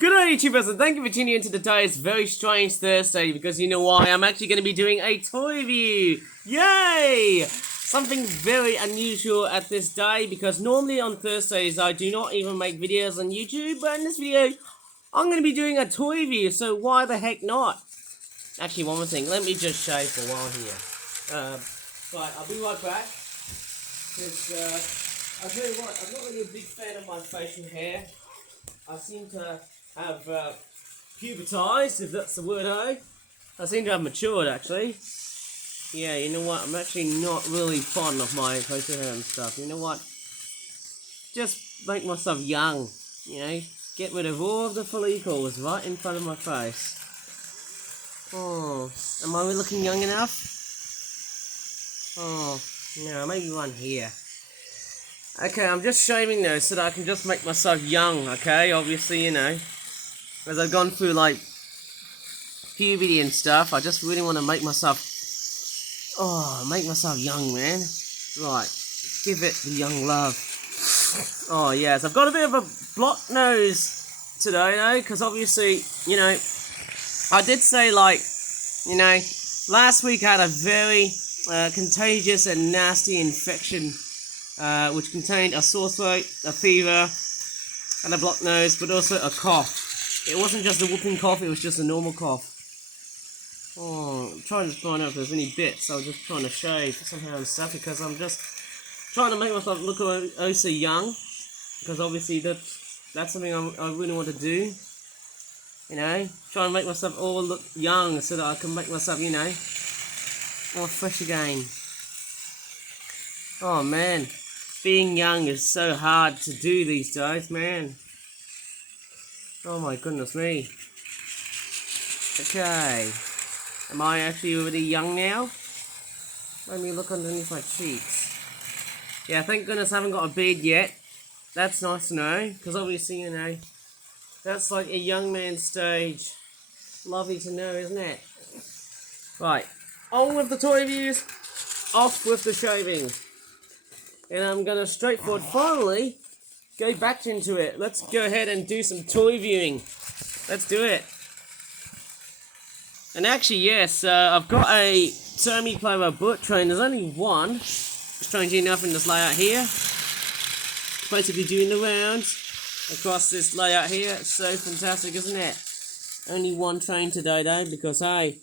Good day, YouTubers, and thank you for tuning in to today's very strange Thursday, because you know why? I'm actually going to be doing a toy review. Yay! Something very unusual at this day, because normally on Thursdays I do not even make videos on YouTube, but in this video I'm going to be doing a toy review, so why the heck not? Actually, one more thing, let me just shave for a while here. Right, I'll be right back, because I'll tell you what, I'm not really a big fan of my facial hair. I seem to have pubertized, if that's the word, eh? I seem to have matured, actually. Yeah, you know what? I'm actually not really fond of my facial hair and stuff. You know what? Just make myself young, you know? Get rid of all of the follicles right in front of my face. Oh, am I looking young enough? Oh, no, maybe one here. Okay, I'm just shaving though, so that I can just make myself young, okay? Obviously, you know, as I've gone through, like, puberty and stuff, I just really want to make myself young, man. Right, give it the young love. Oh, yes, I've got a bit of a block nose today, though, because obviously, you know, I did say, like, you know, last week I had a very contagious and nasty infection, which contained a sore throat, a fever, and a blocked nose, but also a cough. It wasn't just a whooping cough, it was just a normal cough. Oh, I'm trying to find out if there's any bits. I was just trying to shave somehow and stuff, because I'm just trying to make myself look oh so young, because obviously that's something I really want to do. You know, trying to make myself all look young so that I can make myself, you know, more fresh again. Oh man, being young is so hard to do these days, man. Oh my goodness me. Okay, am I actually already young now? Let me look underneath my cheeks. Yeah, thank goodness I haven't got a beard yet. That's nice to know, because obviously, you know, that's like a young man's stage. Lovely to know, isn't it? Right, on with the toy reviews, off with the shaving. And I'm going to straightforward finally go back into it. Let's go ahead and do some toy viewing. Let's do it. And actually, yes, I've got a Tomy Playmo bullet train. There's only one, strangely enough, in this layout here. Basically doing the rounds across this layout here. It's so fantastic, isn't it? Only one train today though, because hey,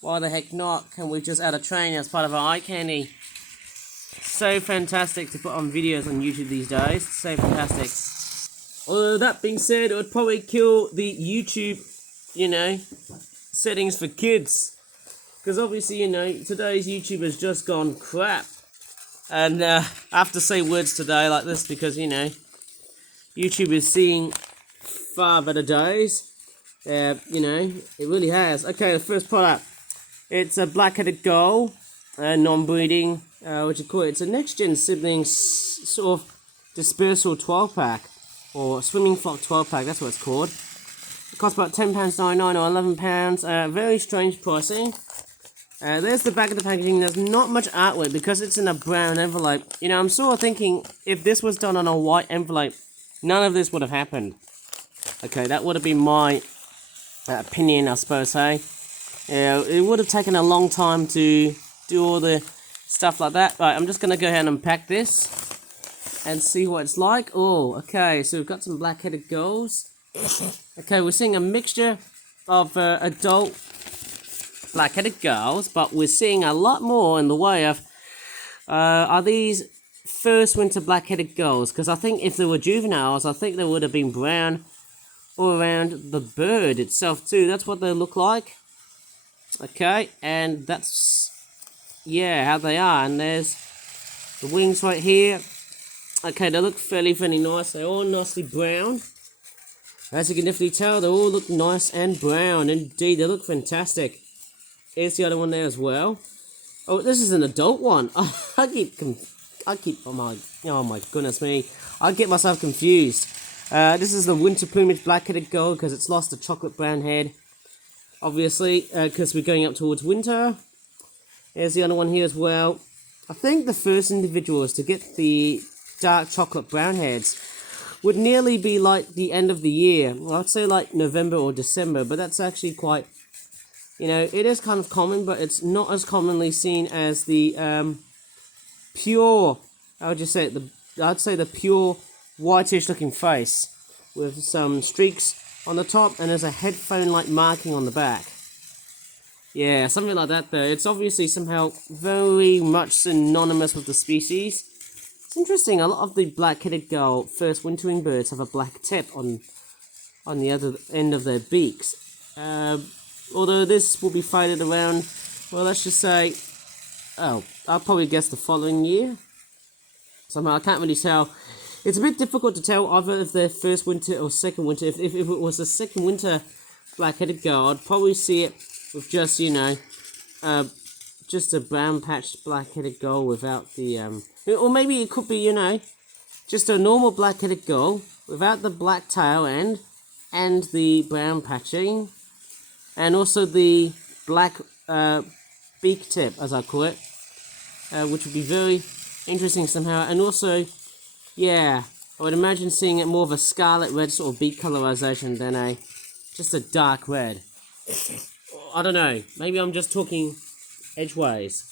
why the heck not? Can we just add a train as part of our eye candy? So fantastic to put on videos on YouTube these days. So fantastic. Although that being said, it would probably kill the YouTube, you know, settings for kids. Because obviously, you know, today's YouTube has just gone crap. And I have to say words today like this because, you know, YouTube is seeing far better days. You know, it really has. Okay, the first product. It's a black-headed gull, non-breeding, what you call it. It's a next-gen siblings sort of dispersal 12-pack, or swimming flock 12-pack, that's what it's called. It costs about £10.99 or £11. Very strange pricing. There's the back of the packaging. There's not much artwork because it's in a brown envelope. You know, I'm sort of thinking if this was done on a white envelope, none of this would have happened. Okay, that would have been my opinion, I suppose, hey? Yeah, it would have taken a long time to do all the stuff like that. Right, I'm just going to go ahead and unpack this and see what it's like. Oh, okay, so we've got some black-headed gulls. Okay, we're seeing a mixture of adult black-headed gulls, but we're seeing a lot more in the way of, are these first winter black-headed gulls? Because I think if they were juveniles, I think they would have been brown all around the bird itself too. That's what they look like. Okay, and that's, yeah, how they are. And there's the wings right here. Okay, they look fairly nice. They're all nicely brown. As you can definitely tell, they all look nice and brown. Indeed, they look fantastic. Here's the other one there as well. Oh, this is an adult one. I keep, oh my goodness me. I get myself confused. This is the winter plumage black-headed gull because it's lost the chocolate brown head. Obviously, because we're going up towards winter. Here's the other one here as well. I think the first individuals to get the dark chocolate brown heads would nearly be like the end of the year. I'd say like November or December, but that's actually quite, you know, it is kind of common, but it's not as commonly seen as the pure, I'd say the pure whitish looking face with some streaks on the top, and there's a headphone-like marking on the back. Yeah, something like that though. It's obviously somehow very much synonymous with the species. It's interesting, a lot of the black-headed gull first wintering birds have a black tip on the other end of their beaks. Although this will be faded around, well, let's just say, I'll probably guess the following year. Somehow I can't really tell. It's a bit difficult to tell either if they're first winter or second winter. If it was a second winter black-headed gull, I'd probably see it with just, you know, just a brown-patched black-headed gull without the, or maybe it could be, you know, just a normal black-headed gull without the black tail end and the brown patching, and also the black beak tip, as I call it, which would be very interesting somehow. And also, yeah, I would imagine seeing it more of a scarlet red sort of beak colorization than just a dark red. I don't know, maybe I'm just talking edgeways,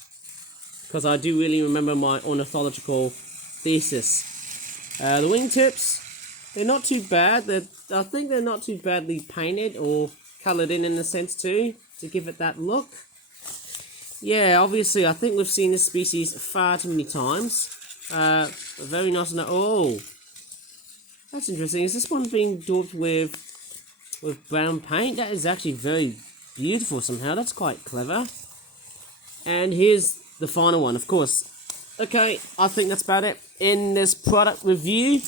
because I do really remember my ornithological thesis. The wingtips, they're not too bad. I think they're not too badly painted or coloured in a sense too, to give it that look. Yeah, obviously I think we've seen this species far too many times. Very nice to know. Oh, that's interesting. Is this one being daubed with brown paint? That is actually very beautiful somehow. That's quite clever. And here's the final one, of course. Okay, I think that's about it in this product review.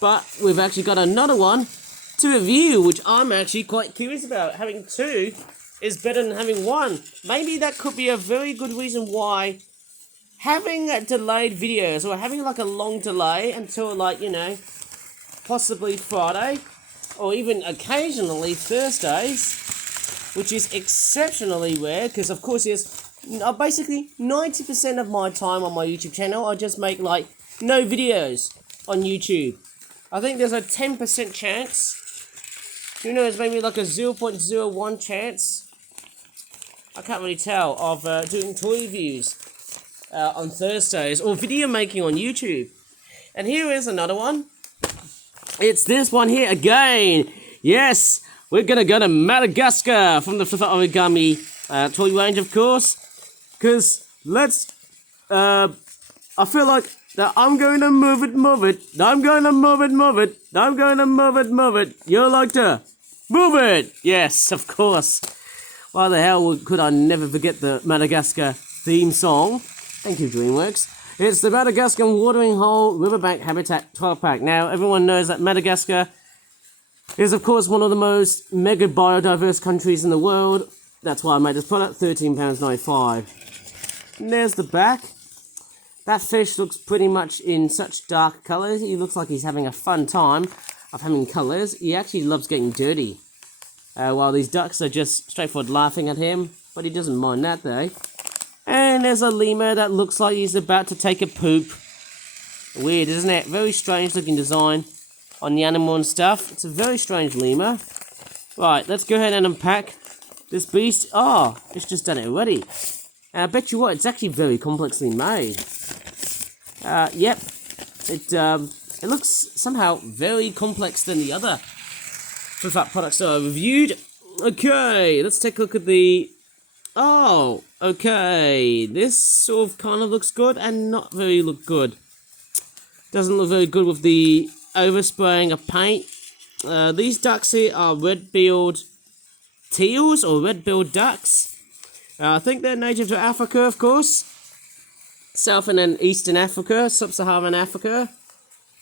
But we've actually got another one to review, which I'm actually quite curious about. Having two is better than having one. Maybe that could be a very good reason why having delayed videos, or having like a long delay until, like, you know, possibly Friday, or even occasionally Thursdays, which is exceptionally rare, because of course there's basically 90% of my time on my YouTube channel I just make like no videos on YouTube. I think there's a 10% chance, who knows, maybe like a 0.01 chance, I can't really tell, of doing toy reviews on Thursdays, or video making on YouTube. And here is another one. It's this one here again. Yes, we're gonna go to Madagascar from the Flip Art Origami toy range, of course. Because I feel like that I'm going to move it. I'm going to move it. I'm going to move it. You like to move it? Yes, of course. Why the hell could I never forget the Madagascar theme song? Thank you, DreamWorks. It's the Madagascar Watering Hole Riverbank Habitat 12-pack. Now, everyone knows that Madagascar is, of course, one of the most mega biodiverse countries in the world. That's why I made this product, £13.95. And there's the back. That fish looks pretty much in such dark colours. He looks like he's having a fun time of having colours. He actually loves getting dirty. While these ducks are just straightforward laughing at him. But he doesn't mind that though. And there's a lemur that looks like he's about to take a poop. Weird, isn't it? Very strange looking design on the animal and stuff. It's a very strange lemur. Right, let's go ahead and unpack this beast. Oh, it's just done it already. And I bet you what, it's actually very complexly made. Yep. It looks somehow very complex than the other Flip Art products that I reviewed. Okay, let's take a look at the... Oh, okay. This sort of kind of looks good and not very look good. Doesn't look very good with the overspraying of paint. These ducks here are red-billed teals or red-billed ducks. I think they're native to Africa, of course. South and Eastern Africa, Sub-Saharan Africa.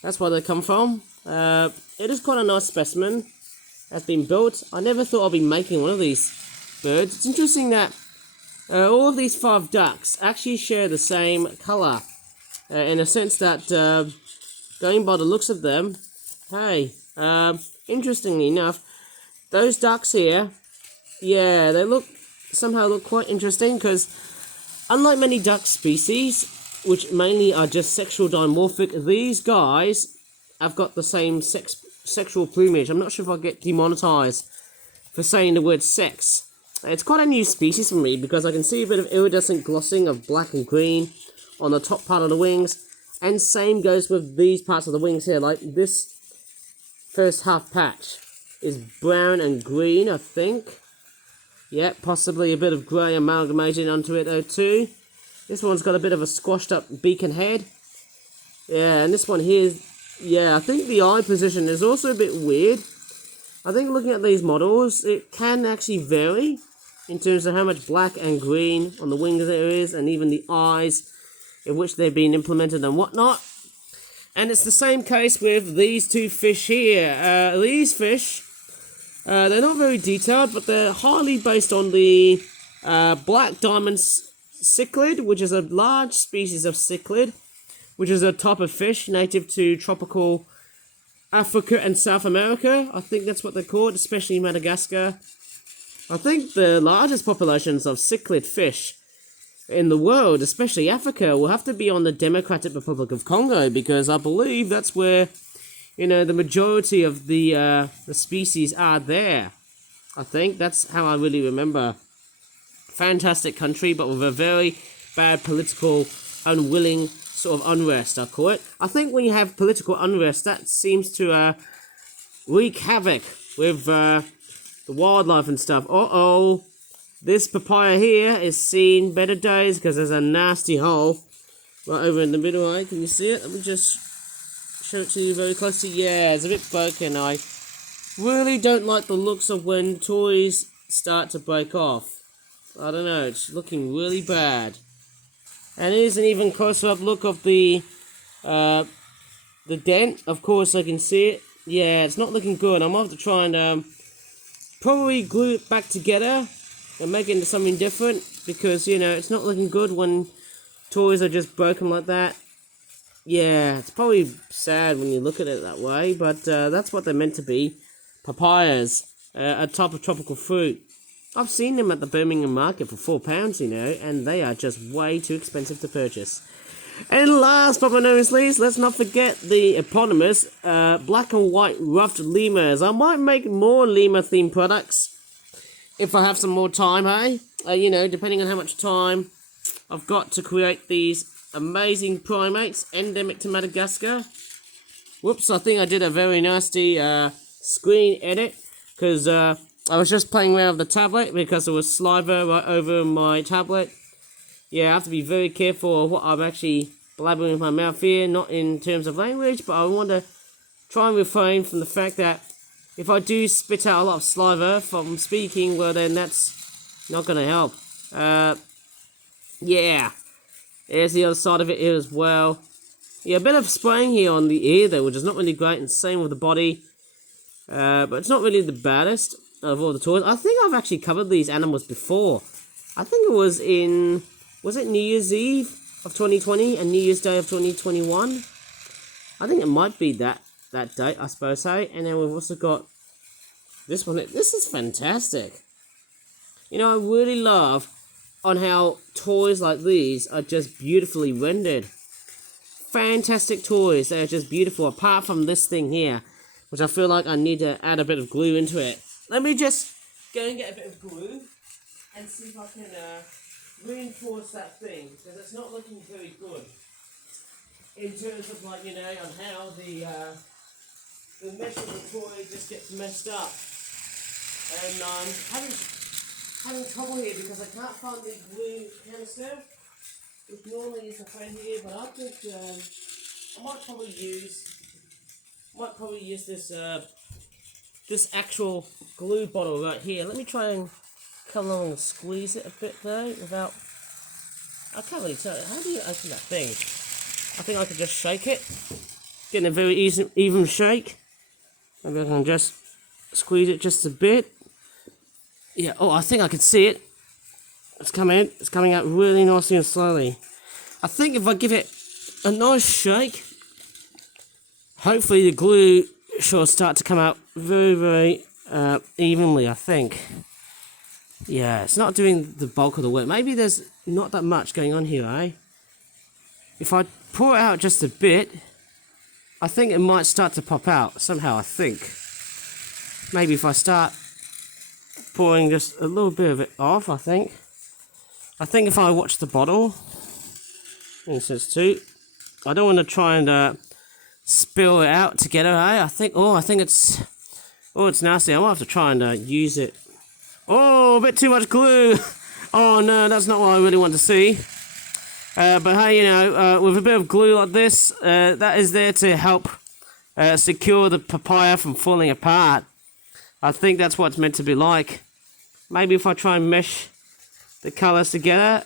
That's where they come from. It is quite a nice specimen. Has been built. I never thought I'd be making one of these birds. It's interesting that all of these 5 ducks actually share the same colour. In a sense that, going by the looks of them, hey, interestingly enough, those ducks here, yeah, they somehow look quite interesting, because unlike many duck species, which mainly are just sexual dimorphic, these guys have got the same sexual plumage. I'm not sure if I'll get demonetized for saying the word sex. It's quite a new species for me because I can see a bit of iridescent glossing of black and green on the top part of the wings. And same goes with these parts of the wings here. Like this first half patch is brown and green, I think. Yeah, possibly a bit of grey amalgamated onto it though too. This one's got a bit of a squashed up beak and head. Yeah, and this one here, yeah, I think the eye position is also a bit weird. I think looking at these models, it can actually vary in terms of how much black and green on the wings there is, and even the eyes in which they've been implemented and whatnot. And it's the same case with these two fish here. These fish, they're not very detailed, but they're highly based on the black diamond cichlid, which is a large species of cichlid, which is a type of fish native to tropical Africa and South America. I think that's what they're called, especially Madagascar. I think the largest populations of cichlid fish in the world, especially Africa, will have to be on the Democratic Republic of Congo, because I believe that's where, you know, the majority of the species are there. I think that's how I really remember. Fantastic country, but with a very bad political, unwilling sort of unrest, I call it. I think when you have political unrest, that seems to wreak havoc with the wildlife and stuff. Uh-oh. This papaya here is seeing better days because there's a nasty hole right over in the middle, right? Can you see it? Let me just show it to you very closely. Yeah, it's a bit broken. I really don't like the looks of when toys start to break off. I don't know, it's looking really bad. And here's an even closer up look of the dent. Of course, I can see it. Yeah, it's not looking good. I'm going to have to try and probably glue it back together and make it into something different, because, you know, it's not looking good when toys are just broken like that. Yeah, it's probably sad when you look at it that way, but that's what they're meant to be. Papayas, a type of tropical fruit. I've seen them at the Birmingham market for £4, you know, and they are just way too expensive to purchase. And last but not least, let's not forget the eponymous black and white ruffed lemurs. I might make more lemur-themed products if I have some more time, hey? You know, depending on how much time I've got to create these amazing primates endemic to Madagascar. Whoops, I think I did a very nasty screen edit, because I was just playing around with the tablet because there was saliva right over my tablet. Yeah, I have to be very careful of what I'm actually blabbering with my mouth here, not in terms of language, but I want to try and refrain from the fact that if I do spit out a lot of saliva from speaking, well then that's not going to help. Yeah, there's the other side of it here as well. Yeah, a bit of spraying here on the ear though, which is not really great, and same with the body. But it's not really the baddest of all the toys. I think I've actually covered these animals before. I think it was in, was it New Year's Eve of 2020 and New Year's Day of 2021? I think it might be that date, I suppose, hey? And then we've also got this one. This is fantastic. You know, I really love on how toys like these are just beautifully rendered. Fantastic toys. They're just beautiful, apart from this thing here, which I feel like I need to add a bit of glue into it. Let me just go and get a bit of glue and see if I can reinforce that thing, because it's not looking very good in terms of, like, you know, on how the mesh of the toy just gets messed up. And having trouble here because I can't find the glue canister, which normally is a friend here, but I think I might probably use this this actual glue bottle right here. Let me try and come along and squeeze it a bit though, without, I can't really tell. How do you open that thing? I think I could just shake it. Getting a very even shake. Maybe I can just squeeze it just a bit. Yeah, oh, I think I can see it. It's coming out really nicely and slowly. I think if I give it a nice shake, hopefully the glue should start to come out very, very evenly, I think. Yeah, it's not doing the bulk of the work. Maybe there's not that much going on here, eh? If I pour it out just a bit, I think it might start to pop out somehow, I think. Maybe if I start pouring just a little bit of it off, I think if I watch the bottle, instance too, I don't want to try and spill it out together, eh? I think it's nasty. I might have to try and use it. Oh, a bit too much glue. Oh no, that's not what I really want to see. But hey, you know, with a bit of glue like this, that is there to help secure the papaya from falling apart. I think that's what it's meant to be like. Maybe if I try and mesh the colours together,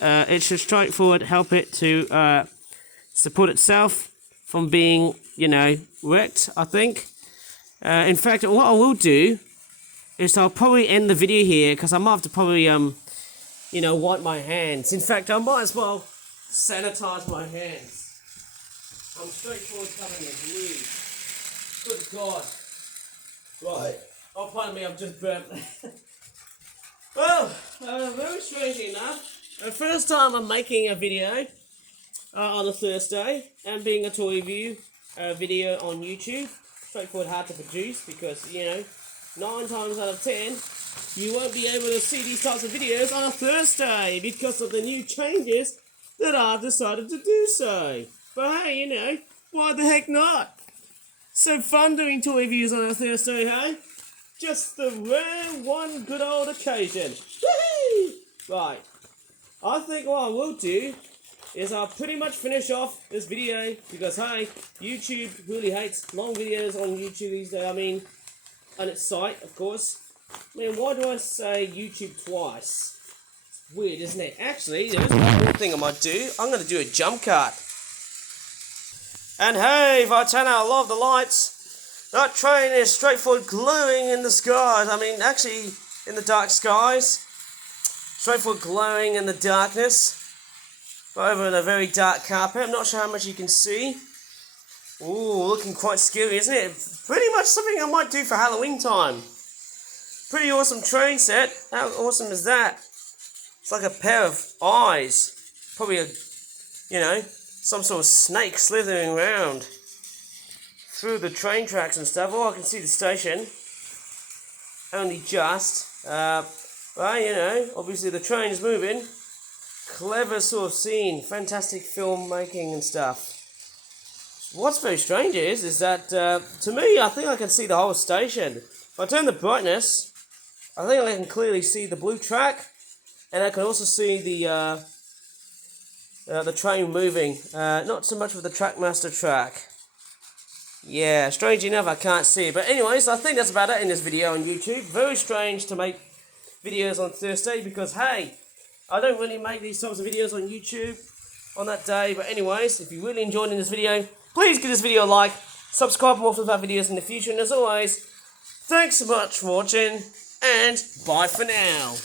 it should straightforward help it to support itself from being, you know, wrecked, I think. In fact, what I will do is I'll probably end the video here because I might have to probably, you know, wipe my hands. In fact, I might as well sanitize my hands. I'm straightforward covering the glue. Good God. Right. Oh, pardon me, I've just burnt. Well, very strangely enough, the first time I'm making a video on a Thursday and being a toy review video on YouTube. Straightforward, hard to produce because, you know, 9 times out of 10, you won't be able to see these types of videos on a Thursday because of the new changes that I've decided to do so. But hey, you know, why the heck not? So fun doing toy reviews on a Thursday, hey? Just the rare one good old occasion. Woo-hoo! Right, I think what I will do is I'll pretty much finish off this video because hey, YouTube really hates long videos on YouTube these days. I mean, on its site, of course. I mean, why do I say YouTube twice? It's weird, isn't it? Actually, there's one more thing I might do. I'm going to do a jump cut. And hey, Vitana, I love the lights. That train is straightforward glowing in the skies. I mean, actually, in the dark skies. Straightforward glowing in the darkness. Over a very dark carpet. I'm not sure how much you can see. Ooh, looking quite scary, isn't it? Pretty much something I might do for Halloween time. Pretty awesome train set. How awesome is that? It's like a pair of eyes. Probably a, you know, some sort of snake slithering around through the train tracks and stuff. Oh, I can see the station. Only just. Well, you know, obviously the train's moving. Clever sort of scene, fantastic filmmaking and stuff. What's very strange is that, to me, I think I can see the whole station. If I turn the brightness, I think I can clearly see the blue track, and I can also see the train moving. Not so much with the Trackmaster track. Yeah, strange enough, I can't see it. But anyways, I think that's about it in this video on YouTube. Very strange to make videos on Thursday because, hey, I don't really make these types of videos on YouTube on that day. But anyways, if you really enjoyed this video, please give this video a like, subscribe for more of our videos in the future, and as always, thanks so much for watching, and bye for now.